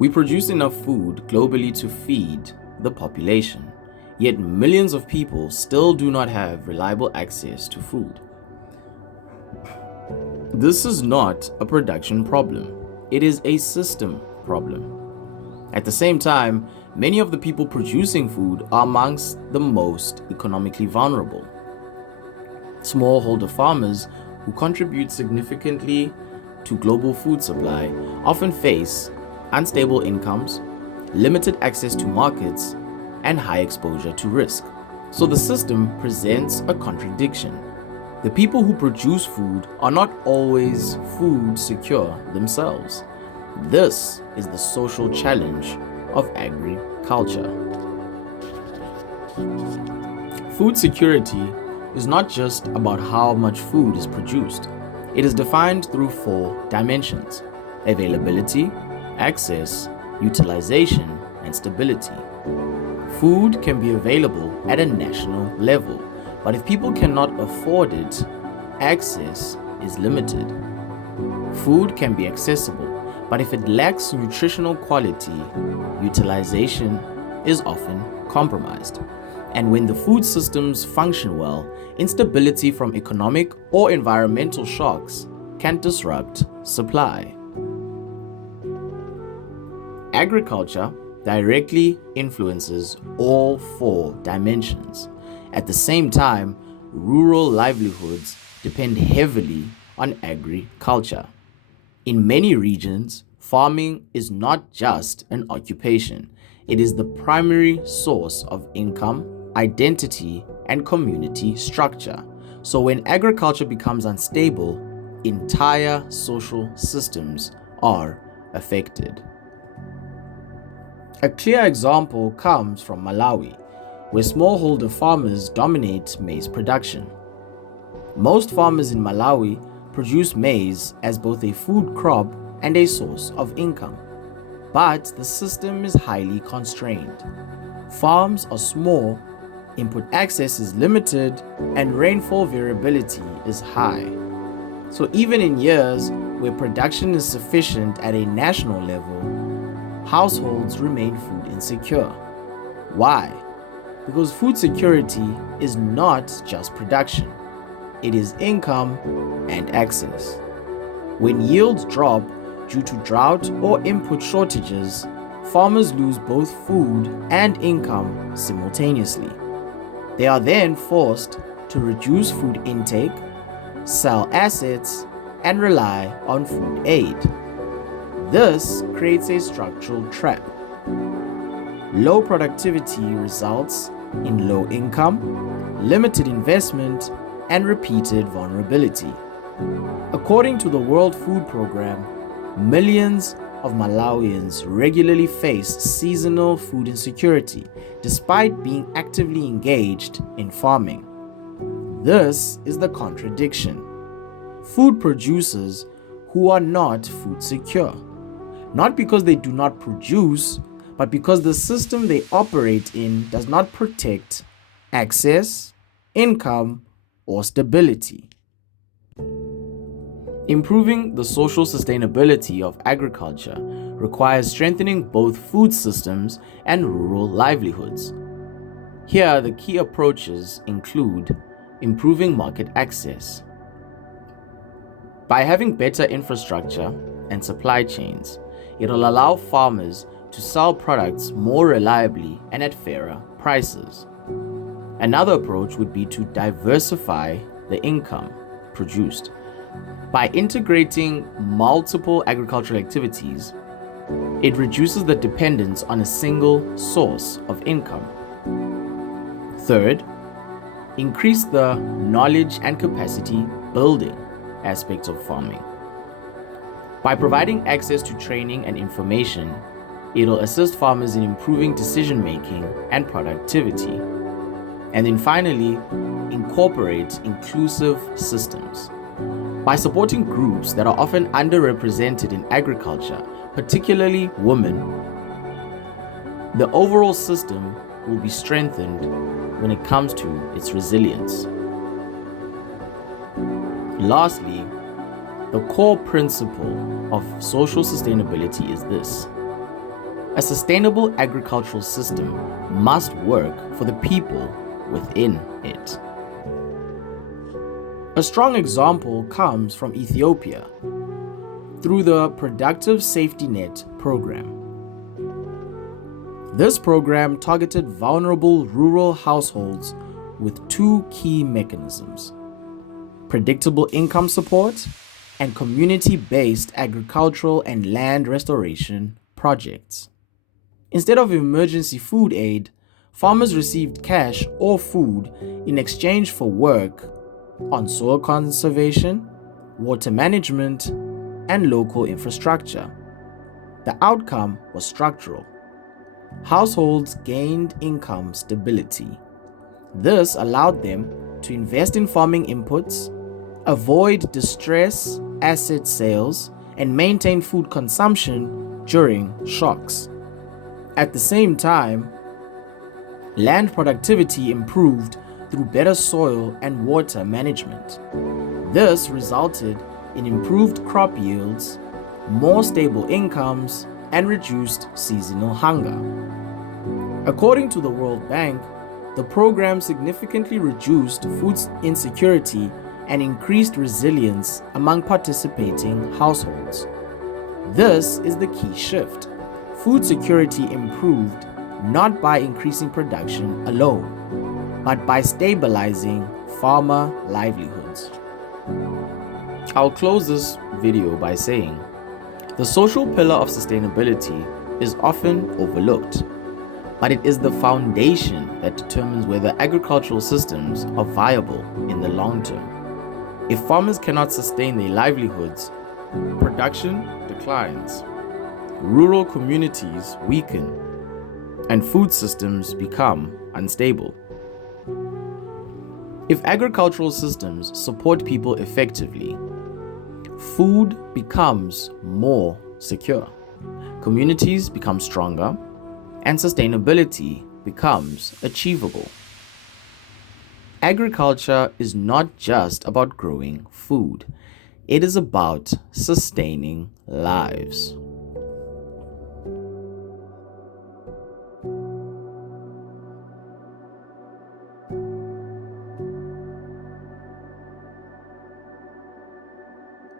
We produce enough food globally to feed the population, yet millions of people still do not have reliable access to food. This is not a production problem, it is a system problem. At the same time, many of the people producing food are amongst the most economically vulnerable. Smallholder farmers who contribute significantly to global food supply often face unstable incomes, limited access to markets, and high exposure to risk. So the system presents a contradiction. The people who produce food are not always food secure themselves. This is the social challenge of agriculture. Food security is not just about how much food is produced. It is defined through 4 dimensions: availability, access, utilization, and stability. Food can be available at a national level, but if people cannot afford it, access is limited. Food can be accessible, but if it lacks nutritional quality, utilization is often compromised. And when the food systems function well, instability from economic or environmental shocks can disrupt supply. Agriculture directly influences all 4 dimensions. At the same time, rural livelihoods depend heavily on agriculture. In many regions, farming is not just an occupation. It is the primary source of income, identity, and community structure. So when agriculture becomes unstable, entire social systems are affected. A clear example comes from Malawi, where smallholder farmers dominate maize production. Most farmers in Malawi produce maize as both a food crop and a source of income. But the system is highly constrained. Farms are small, input access is limited, and rainfall variability is high. So even in years where production is sufficient at a national level, households remain food insecure. Why? Because food security is not just production. It is income and access. When yields drop due to drought or input shortages, farmers lose both food and income simultaneously. They are then forced to reduce food intake, sell assets, and rely on food aid. This creates a structural trap. Low productivity results in low income, limited investment, and repeated vulnerability. According to the World Food Programme, millions of Malawians regularly face seasonal food insecurity despite being actively engaged in farming. This is the contradiction. Food producers who are not food secure, not because they do not produce, but because the system they operate in does not protect access, income, or stability. Improving the social sustainability of agriculture requires strengthening both food systems and rural livelihoods. Here, the key approaches include improving market access. By having better infrastructure and supply chains, it'll allow farmers to sell products more reliably and at fairer prices. Another approach would be to diversify the income produced. By integrating multiple agricultural activities, it reduces the dependence on a single source of income. Third, increase the knowledge and capacity building aspects of farming. By providing access to training and information, it'll assist farmers in improving decision-making and productivity. And then finally, incorporate inclusive systems. By supporting groups that are often underrepresented in agriculture, particularly women, the overall system will be strengthened when it comes to its resilience. Lastly, the core principle of social sustainability is this: A sustainable agricultural system must work for the people within it. A strong example comes from Ethiopia through the Productive Safety Net program. This program targeted vulnerable rural households with two key mechanisms: predictable income support and community-based agricultural and land restoration projects. Instead of emergency food aid, farmers received cash or food in exchange for work on soil conservation, water management, and local infrastructure. The outcome was structural. Households gained income stability. This allowed them to invest in farming inputs, avoid distress asset sales, and maintain food consumption during shocks. At the same time, land productivity improved through better soil and water management. This resulted in improved crop yields, more stable incomes, and reduced seasonal hunger. According to the World Bank, the program significantly reduced food insecurity and increased resilience among participating households. This is the key shift. Food security improved not by increasing production alone, but by stabilizing farmer livelihoods. I'll close this video by saying, the social pillar of sustainability is often overlooked, but it is the foundation that determines whether agricultural systems are viable in the long term. If farmers cannot sustain their livelihoods, production declines, rural communities weaken, and food systems become unstable. If agricultural systems support people effectively, food becomes more secure, communities become stronger, and sustainability becomes achievable. Agriculture is not just about growing food, it is about sustaining lives.